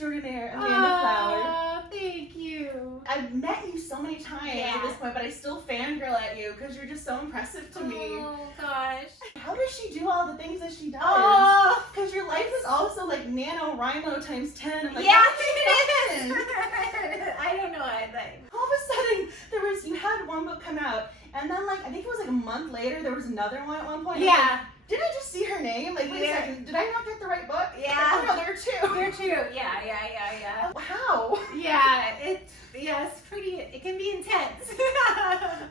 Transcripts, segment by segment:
extraordinaire, Amanda Flower. Oh, thank you. I've met you so many times at this point, but I still fangirl at you because you're just so impressive to me. Oh, gosh. How does she do all the things that she does? Oh. Because your life is also like NaNoWriMo times 10. I'm like, Yeah, how did it she do is. that? I don't know. I think. All of a sudden, you had one book come out, and then like, I think it was like a month later, there was another one at one point. Yeah. Did I just see her name? Like, wait a second, did I not get the right book? Yeah. Oh no, there are two. There too. Yeah. How? Yeah, it's pretty, it can be intense.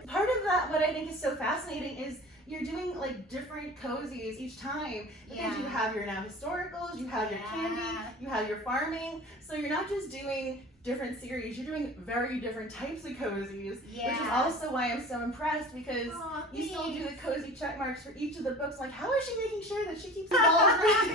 Part of that, what I think is so fascinating is you're doing like different cozies each time because you have your now historicals, you have your candy, you have your farming. So you're not just doing different series, you're doing very different types of cozies, which is also why I'm so impressed because you still do the cozy check marks for each of the books. Like, how is she making sure that she keeps it all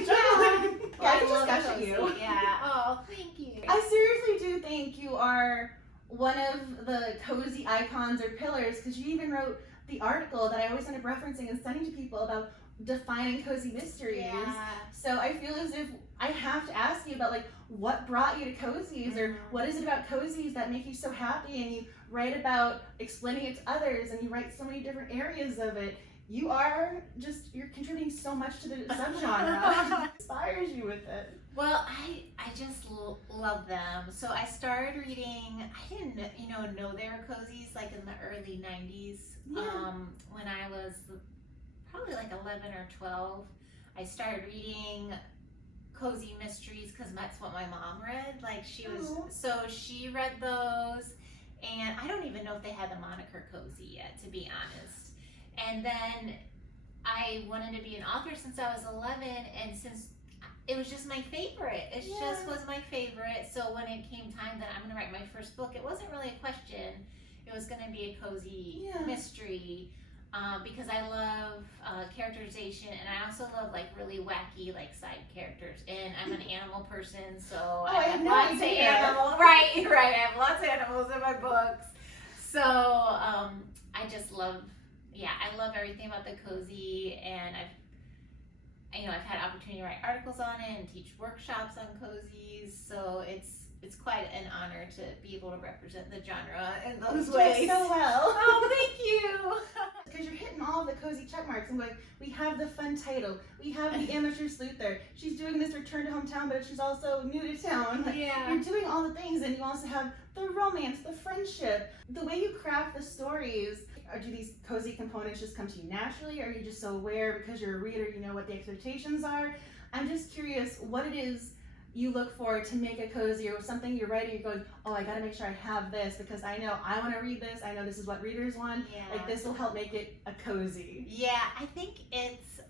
juggling? I can just gush at you. Yeah. Oh, thank you. I seriously do think you are one of the cozy icons or pillars because you even wrote the article that I always end up referencing and sending to people about defining cozy mysteries. Yeah. So I feel as if I have to ask you about like what brought you to cozies or what is it about cozies that make you so happy, and you write about explaining it to others and you write so many different areas of it. You're contributing so much to the subgenre. It inspires you with it. Well, I just love them. So I started reading, I didn't know they were cozies like in the early 90s. When I was probably like 11 or 12, I started reading cozy mysteries because that's what my mom read. Like so she read those, and I don't even know if they had the moniker cozy yet, to be honest. And then I wanted to be an author since I was 11, and since it was just my favorite. It just was my favorite. So when it came time that I'm going to write my first book, it wasn't really a question. It was going to be a cozy mystery because I love characterization, and I also love like really wacky like side characters. And I'm an animal person, so I have lots of animals. Right. I have lots of animals in my books. So I just love, I love everything about the cozy, and I've had opportunity to write articles on it and teach workshops on cozies, so it's quite an honor to be able to represent the genre in those ways. You do so well. Oh, thank you. Because you're hitting all of the cozy check marks and going, we have the fun title, we have the amateur sleuther, she's doing this return to hometown, but she's also new to town. You're doing all the things, and you also have the romance, the friendship, the way you craft the stories. Or do these cozy components just come to you naturally, or are you just so aware because you're a reader, you know what the expectations are? I'm just curious what it is you look for to make a cozy, or something you're writing, you're going, oh, I gotta make sure I have this because I know I want to read this, I know this is what readers want, like this will help make it a cozy. Yeah, I think it's,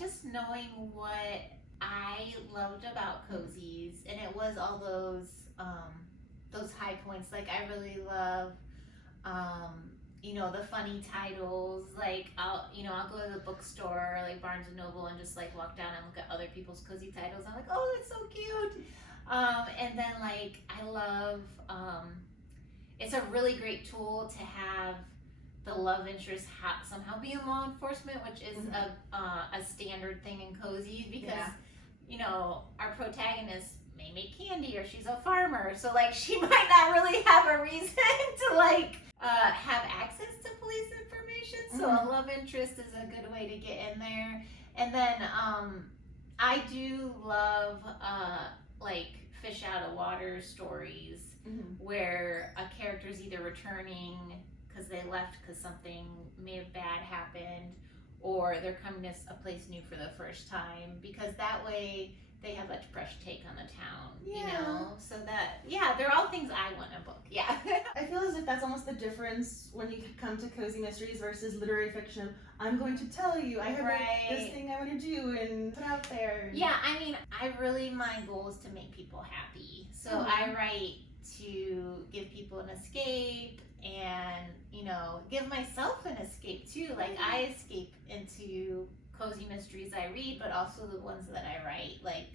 just knowing what I loved about cozies, and it was all those high points. Like I really love the funny titles. Like I'll go to the bookstore like Barnes and Noble and just like walk down and look at other people's cozy titles. I'm like, oh, that's so cute. And then like I love it's a really great tool to have the love interest somehow be in law enforcement, which is a standard thing in cozies because our protagonist may make candy, or she's a farmer, so like she might not really have a reason to like have access to police information. So a love interest is a good way to get in there. And then I do love like fish out of water stories where a character is either returning because they left because something may have bad happened, or they're coming to a place new for the first time, because that way they have a fresh take on the town, so that, they're all things I want in a book. I feel as if that's almost the difference when you come to cozy mysteries versus literary fiction. I'm going to tell you, I have this thing I want to do and put out there. Yeah, I mean, my goal is to make people happy. So I write to give people an escape and, give myself an escape too. Like I escape into cozy mysteries I read, but also the ones that I write. Like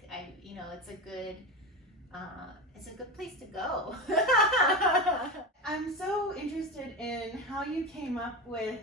it's a good place to go. I'm so interested in how you came up with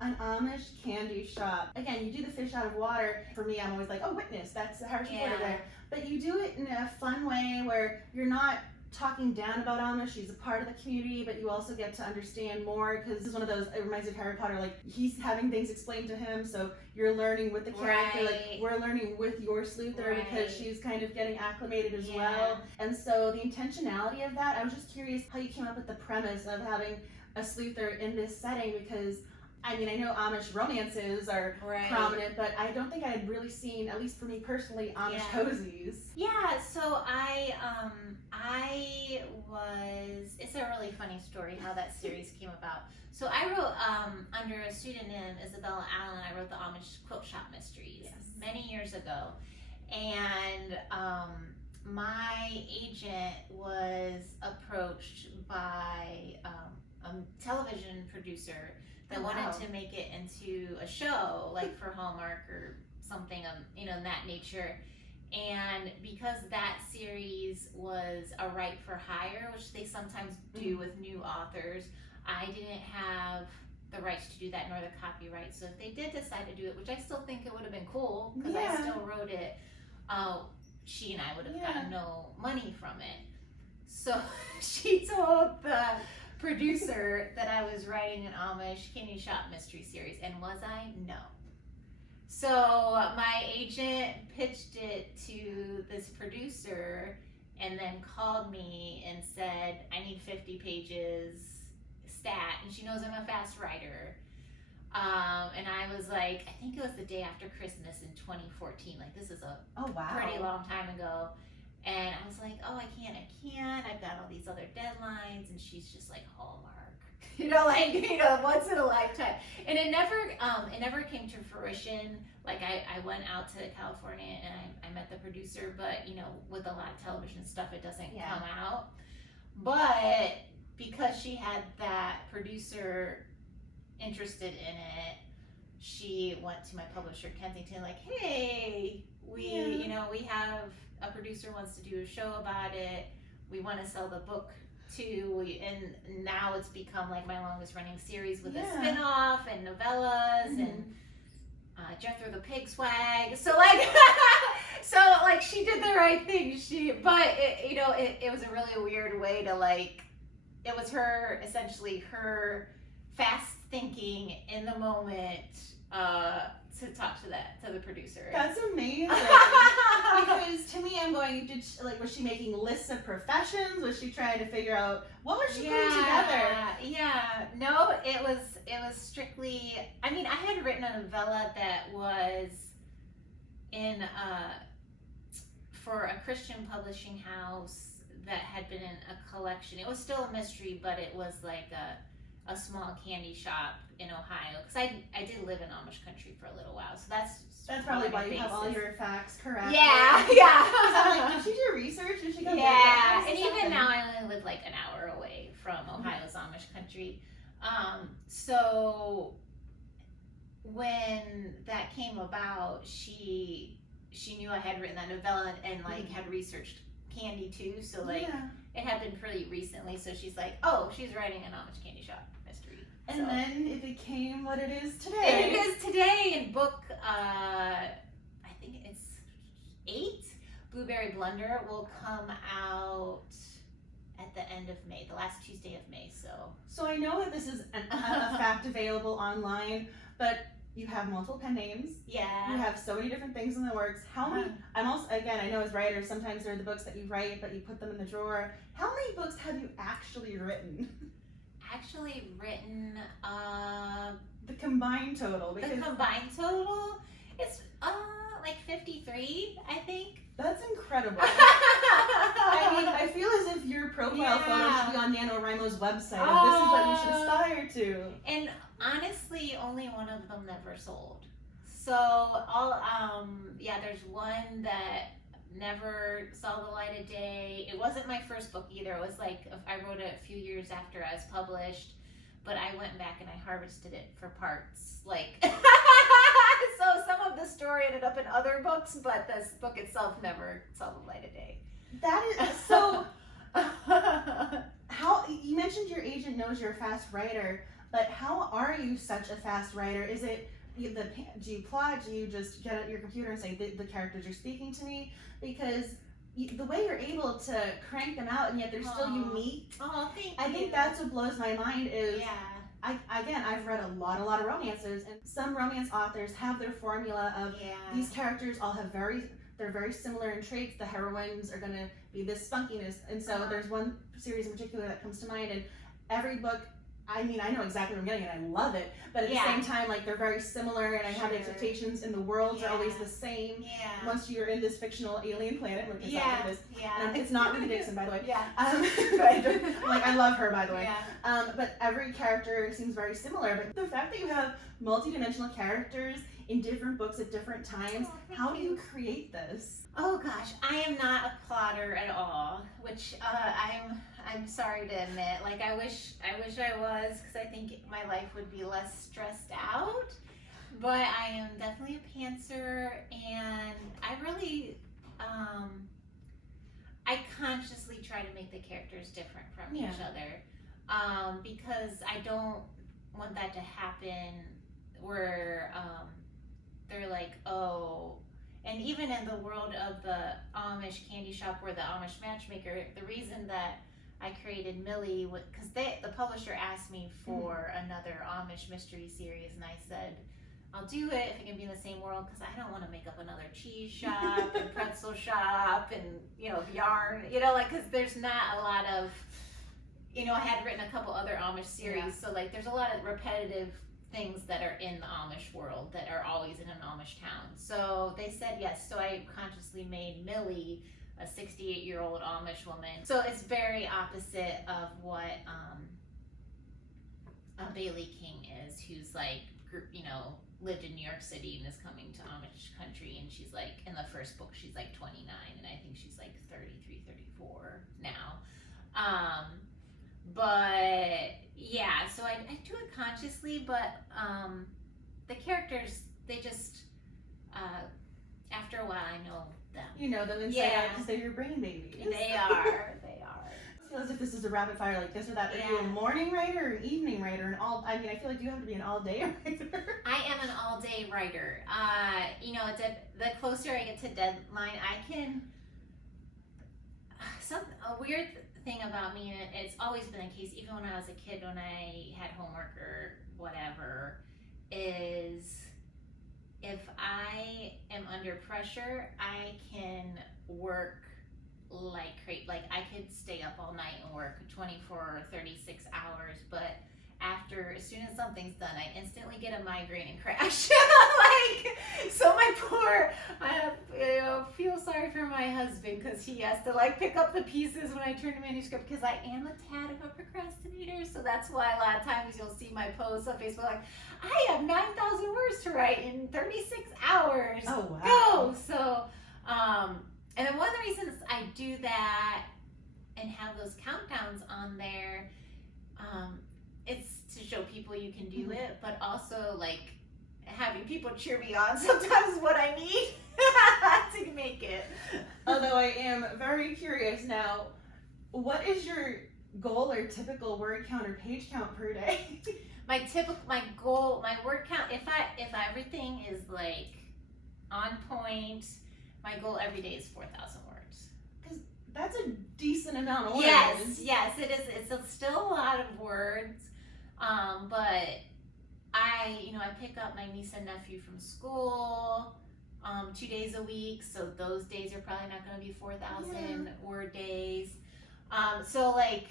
an Amish candy shop. Again, you do the fish out of water. For me, I'm always like, oh, witness, that's the harsh word there. But you do it in a fun way where you're not talking down about Amish. She's a part of the community, but you also get to understand more, because this is one of those, it reminds me of Harry Potter, like he's having things explained to him, so you're learning with the character, like we're learning with your sleuther because she's kind of getting acclimated as well. And so the intentionality of that, I was just curious how you came up with the premise of having a sleuther in this setting, because I mean, I know Amish romances are prominent, but I don't think I had really seen, at least for me personally, Amish cozies. Yeah, so it's a really funny story how that series came about. So I wrote, under a pseudonym, Isabella Allen, I wrote the Amish Quilt Shop Mysteries many years ago. And my agent was approached by a television producer that wanted to make it into a show, like for Hallmark or something, in that nature. And because that series was a write for hire, which they sometimes do with new authors, I didn't have the rights to do that, nor the copyright. So if they did decide to do it, which I still think it would have been cool, because I still wrote it, she and I would have gotten no money from it. So she told the producer that I was writing an Amish candy shop mystery series, and was I? No. So my agent pitched it to this producer and then called me and said, I need 50 pages stat, and she knows I'm a fast writer. And I was like, I think it was the day after Christmas in 2014, like this is a pretty long time ago. And I was like, oh, I can't, I've got all these other deadlines. And she's just like, Hallmark, once in a lifetime. And it never came to fruition. Like I went out to California and I met the producer, but with a lot of television stuff, it doesn't come out. But because she had that producer interested in it, she went to my publisher, Kensington, like, hey, we have a producer wants to do a show about it. We want to sell the book too. And now it's become like my longest running series with a spin-off and novellas and Jethro the Pig swag. So like, she did the right thing. But it was a really weird way to it was her, essentially her fast thinking in the moment, to talk to the producer. That's amazing. Because to me, I'm going, was she making lists of professions? Was she trying to figure out what was she putting together? Yeah. No, it was strictly. I mean, I had written a novella that was in for a Christian publishing house that had been in a collection. It was still a mystery, but it was like a small candy shop in Ohio, because I did live in Amish country for a little while, so that's probably why you have all your facts correct. Yeah. I'm like, did she do research? Did she go? And even now I only live like an hour away from Ohio's Amish country. So when that came about, she knew I had written that novella and had researched candy too, so it had been pretty recently, so she's like, oh, she's writing an Amish candy shop mystery. And then it became what it is today. It is today in book, I think it's 8. Blueberry Blunder will come out at the end of May, the last Tuesday of May. So I know that this is a fact available online, but you have multiple pen names. Yeah. You have so many different things in the works. How many? I'm also, again, I know as writers, sometimes they're the books that you write, but you put them in the drawer. How many books have you actually written? The combined total. The combined total? It's like 53, I think. That's incredible. I mean, I feel as if your profile photo should be on NaNoWriMo's website. This is what you should aspire to. And honestly, only one of them never sold. So there's one that never saw the light of day. It wasn't my first book either. It was like, I wrote it a few years after I was published, but I went back and I harvested it for parts. So some of the story ended up in other books, but this book itself never saw the light of day. That is so. How you mentioned your agent knows you're a fast writer, But how are you such a fast writer? Is it do you plot? Do you just get at your computer and say the characters are speaking to me? Because the way you're able to crank them out and yet they're still unique. Oh, thank you. I think that's what blows my mind is. Yeah. I've read a lot of romances, and some romance authors have their formula of these characters all have they're very similar in traits. The heroines are gonna be this spunkiness, and so there's one series in particular that comes to mind, and every book, I mean, I know exactly what I'm getting and I love it, but at the same time, like, they're very similar, and I have expectations, and the worlds are always the same. Once you're in this fictional alien planet, which is it's not Ruby Dixon, by the way. Like, I love her, by the way. But every character seems very similar. But the fact that you have multi-dimensional characters in different books at different times, how do you create this? Oh gosh, I am not a plotter at all, which I'm sorry to admit. Like, I wish I was, because I think my life would be less stressed out. But I am definitely a pantser, and I really, I consciously try to make the characters different from each other, because I don't want that to happen where they're like, oh. And even in the world of the Amish candy shop or the Amish matchmaker, the reason that I created Millie, because the publisher asked me for another Amish mystery series, and I said, I'll do it if it can be in the same world, because I don't want to make up another cheese shop and pretzel shop and, yarn, like, because there's not a lot of, I had written a couple other Amish series, so, like, there's a lot of repetitive things that are in the Amish world that are always in an Amish town. So they said yes, so I consciously made Millie a 68-year-old Amish woman. So it's very opposite of what Bailey King is, who's like, lived in New York City and is coming to Amish country, and she's like, in the first book, she's like 29, and I think she's like 33, 34 now. But yeah, so I do it consciously, but the characters, they just, after a while, I know them. You know them inside out because they're your brain babies. They are. I feel as if this is a rapid fire like this or that. Are you a morning writer or an evening writer? I feel like you have to be an all-day writer. I am an all-day writer. The closer I get to deadline, I can. A weird thing about me, and it's always been the case, even when I was a kid, when I had homework or whatever, is if I am under pressure, I can work like I could stay up all night and work 24 or 36 hours, but as soon as something's done, I instantly get a migraine and crash. I feel sorry for my husband, because he has to pick up the pieces when I turn the manuscript, because I am a tad of a procrastinator. So that's why a lot of times you'll see my posts on Facebook like, I have 9,000 words to write in 36 hours. Oh, wow. Go! So, and then one of the reasons I do that and have those countdowns on there, it's to show people you can do it, but also having people cheer me on sometimes what I need to make it. Although I am very curious now, what is your goal or typical word count or page count per day? My word count, if everything is on point, my goal every day is 4,000 words. Because that's a decent amount of words. Yes, it is. It's still a lot of words, but I pick up my niece and nephew from school 2 days a week, so those days are probably not going to be 4,000 word days. So I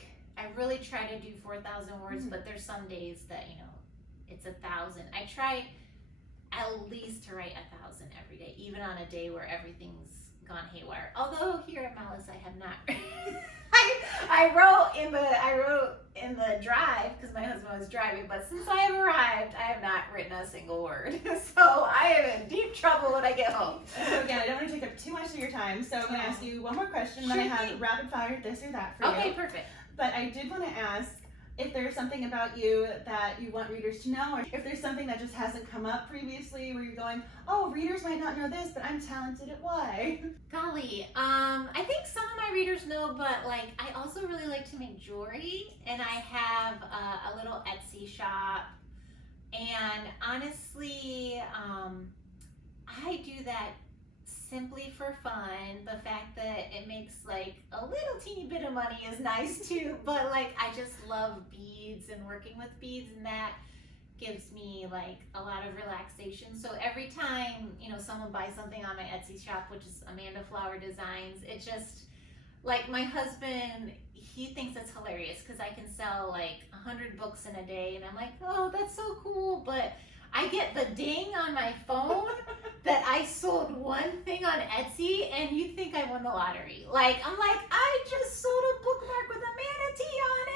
really try to do 4,000 words, but there's some days that it's 1,000. I try at least to write 1,000 every day, even on a day where everything's gone haywire. Although here at Malice, I have not. I wrote in the drive because my husband was driving, but since I have arrived, I have not written a single word. So I am in deep trouble when I get home. So again, I don't want to take up too much of your time, so I'm going to ask you one more question, then I have rapid fire this or that for you. Okay, perfect. But I did want to ask, if there's something about you that you want readers to know, or if there's something that just hasn't come up previously where you're going, oh, readers might not know this, but I'm talented at Y. Golly, I think some of my readers know, but like I also really like to make jewelry, and I have a little Etsy shop, and honestly, I do that simply for fun. The fact that it makes like a little teeny bit of money is nice too, but like I just love beads and working with beads, and that gives me like a lot of relaxation. So every time, you know, someone buys something on my Etsy shop, which is Amanda Flower Designs, it just, like, my husband, he thinks it's hilarious because I can sell like 100 books in a day, and I'm like, oh, that's so cool, but I get the ding on my phone that I sold one thing on Etsy, and you think I won the lottery. Like, I'm like, I just sold a bookmark with a manatee on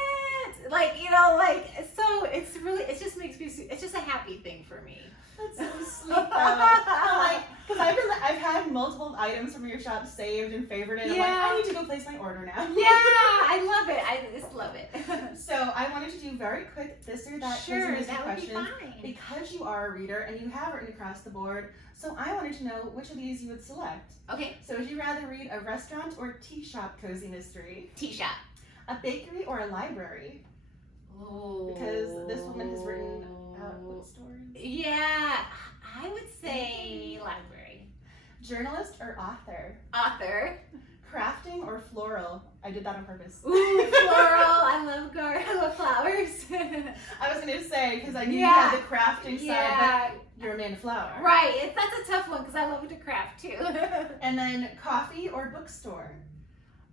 it. Like, you know, like, so it's really, it just makes me, it's just a happy thing for me. That's so sweet though. Like, because I've had multiple items from your shop saved and favorited. I'm like, I need to go place my order now. Yeah, I love it. I just love it. So I wanted to do very quick this or that Sure, Cozy that would be questions fine. because you are a reader and you have written across the board. So I wanted to know which of these you would select. Okay. So would you rather read a restaurant or tea shop cozy mystery? Tea shop. A bakery or a library? Oh. Because this woman has written bookstores. Yeah, I would say library. Journalist or author? Author. Crafting or floral? I did that on purpose. Ooh, floral. I love flowers. I was going to say, because I knew you had the crafting side, but you're Amanda Flower. Right. That's a tough one because I love to craft too. And then coffee or bookstore?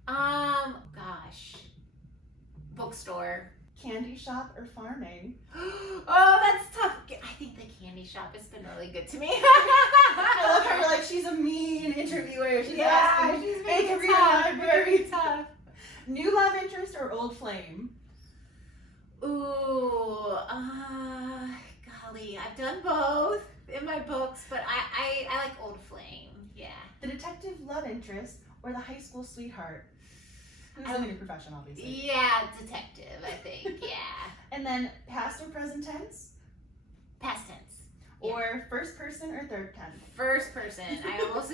Gosh. Bookstore. Candy shop or farming? Oh, that's tough. I think the candy shop has been really good to me. I love how you're like, she's a mean interviewer. She's asking, she's bakery or library? tough. New love interest or old flame? Ooh, golly, I've done both in my books, but I like Old Flame. Yeah. The detective love interest or the high school sweetheart? This is a new profession, obviously. Yeah, detective, I think. Yeah. And then past or present tense? Past tense. Or first person or third tense? First person. I almost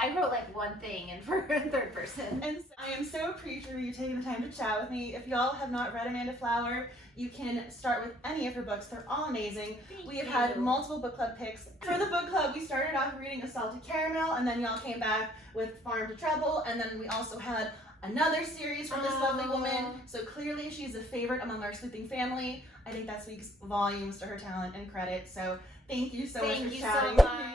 I wrote like one thing in third person. And so I am so appreciative of you taking the time to chat with me. If y'all have not read Amanda Flower, you can start with any of her books. They're all amazing. We have had multiple book club picks. For the book club, we started off reading A Salted Caramel, and then y'all came back with Farm to Trouble, and then we also had another series from this lovely woman. So clearly she's a favorite among our sleeping family. I think that speaks volumes to her talent and credit. So thank you so much for chatting with me.